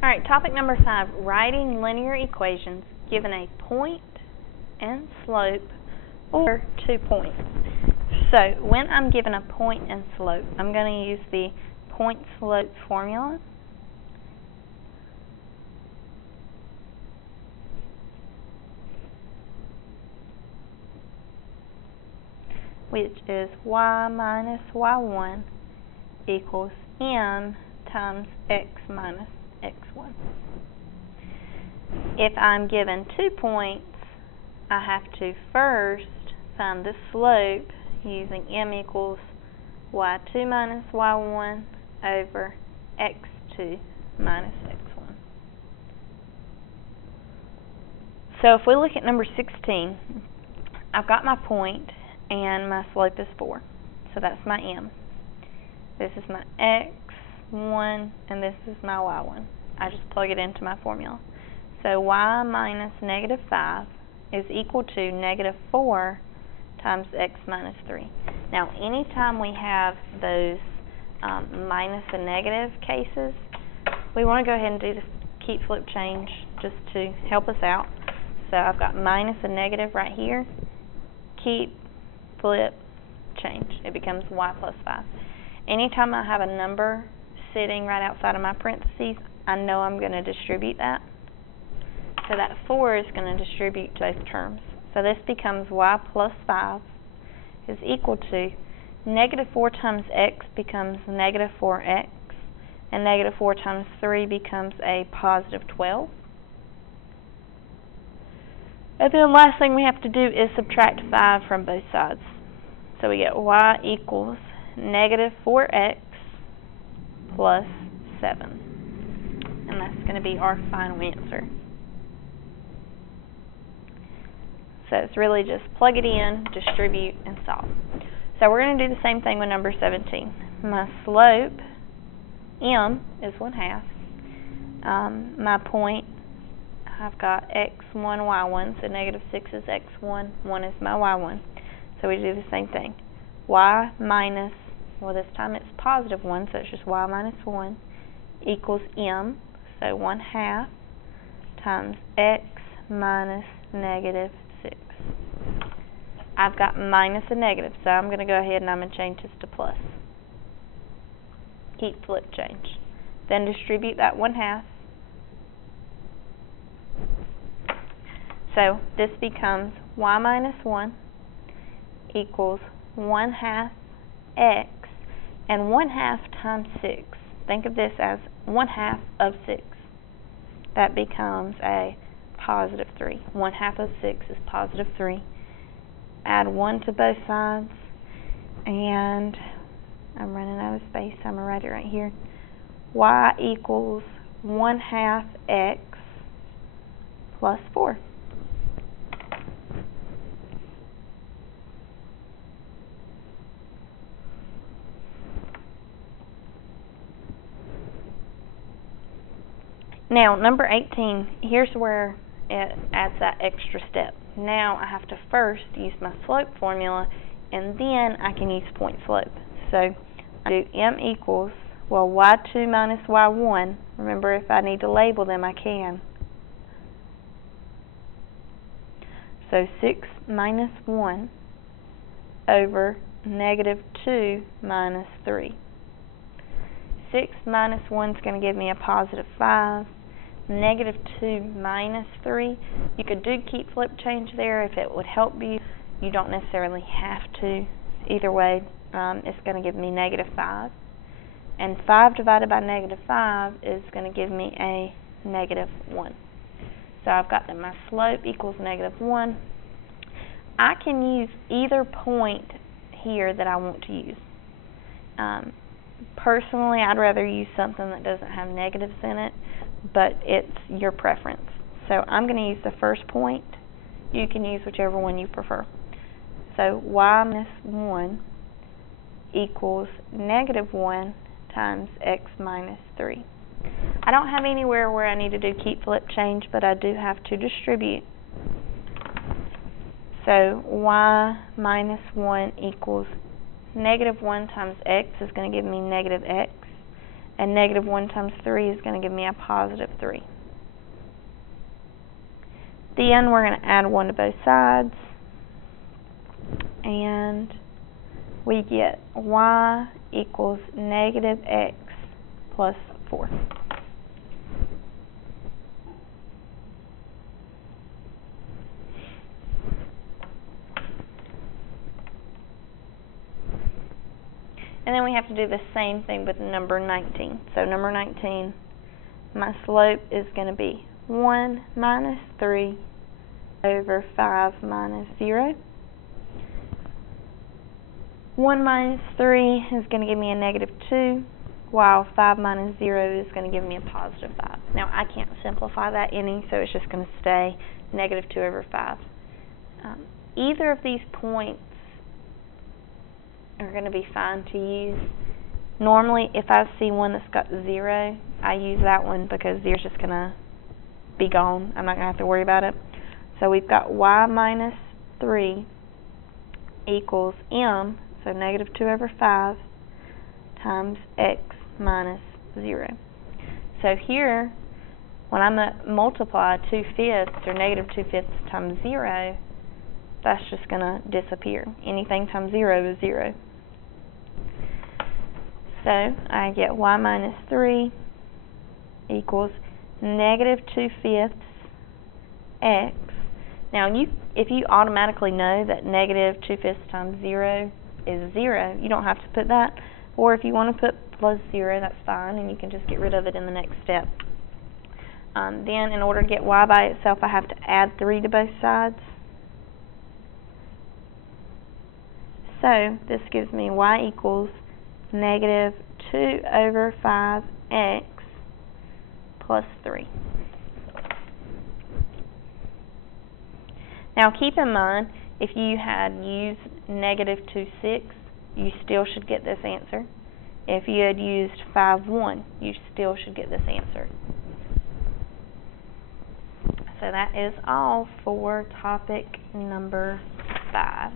Alright, topic number 5, writing linear equations given a point and slope or 2 points. So when I'm given a point and slope, I'm going to use the point-slope formula. Which is y minus y1 equals m times x minus x1. If I'm given 2 points, I have to first find the slope using m equals y2 minus y1 over x2 minus x1. So if we look at number 16, I've got my point and my slope is 4. So that's my m. This is my x1 and this is my y1. I just plug it into my formula. So y minus negative 5 is equal to negative 4 times x minus 3. Now anytime we have those minus and negative cases, we want to go ahead and do this keep flip change just to help us out. So I've got minus and negative right here. Keep flip change. It becomes y plus 5. Anytime I have a number sitting right outside of my parentheses, I know I'm going to distribute that. So that 4 is going to distribute to both terms. So this becomes y plus 5 is equal to negative 4 times x becomes negative 4x, and negative 4 times 3 becomes a positive 12. And then the last thing we have to do is subtract 5 from both sides. So we get y equals negative 4x plus 7. And that's going to be our final answer. So it's really just plug it in, distribute, and solve. So we're going to do the same thing with number 17. My slope, m, is 1/2. My point, I've got x1, y1, so negative 6 is x1, 1 is my y1. So we do the same thing. Y minus, well this time it's positive 1, so it's just y minus 1 equals m, so 1/2 times x minus negative 6. I've got minus and negative, so I'm going to go ahead and I'm going to change this to plus. Keep flip change. Then distribute that 1/2. So this becomes y minus 1 equals 1/2 x, and 1/2 times 6. Think of this as 1/2 of 6. That becomes a positive 3. 1/2 of 6 is positive 3. Add 1 to both sides, and I'm running out of space, so I'm going to write it right here. Y equals 1/2 x plus 4. Now, number 18, here's where it adds that extra step. Now I have to first use my slope formula, and then I can use point slope. So I do m equals, well, y2 minus y1. Remember, if I need to label them, I can. So 6 minus 1 over negative 2 minus 3. 6 minus 1 is going to give me a positive 5. Negative 2 minus 3. You could do keep flip change there if it would help you. You don't necessarily have to. Either way, it's going to give me negative 5. And 5 divided by negative 5 is going to give me a negative 1. So I've got that my slope equals negative 1. I can use either point here that I want to use. Personally, I'd rather use something that doesn't have negatives in it, but it's your preference. So I'm going to use the first point. You can use whichever one you prefer. So y minus 1 equals negative 1 times x minus 3. I don't have anywhere where I need to do keep flip change, but I do have to distribute. So y minus 1 equals negative 1 times x is going to give me negative x, and negative 1 times 3 is going to give me a positive 3. Then we're going to add 1 to both sides, and we get y equals negative x plus 4. And then we have to do the same thing with number 19. So number 19, my slope is going to be 1 minus 3 over 5 minus 0. 1 minus 3 is going to give me a negative 2, while 5 minus 0 is going to give me a positive 5. Now, I can't simplify that any, so it's just going to stay negative 2 over 5. Either of these points are going to be fine to use. Normally, if I see one that's got 0, I use that one because 0 is just going to be gone. I'm not going to have to worry about it. So we've got y minus 3 equals m, so negative 2 over 5, times x minus 0. So here, when I multiply 2/5 or negative 2/5 times 0, that's just going to disappear. Anything times 0 is 0. So I get y minus 3 equals negative 2/5 x. Now, if you automatically know that negative 2/5 times 0 is 0, you don't have to put that. Or if you want to put plus 0, that's fine, and you can just get rid of it in the next step. Then, in order to get y by itself, I have to add 3 to both sides. So this gives me y equals negative 2 over 5x plus 3. Now keep in mind, if you had used negative 2/6, you still should get this answer. If you had used 5/1, you still should get this answer. So that is all for topic number 5.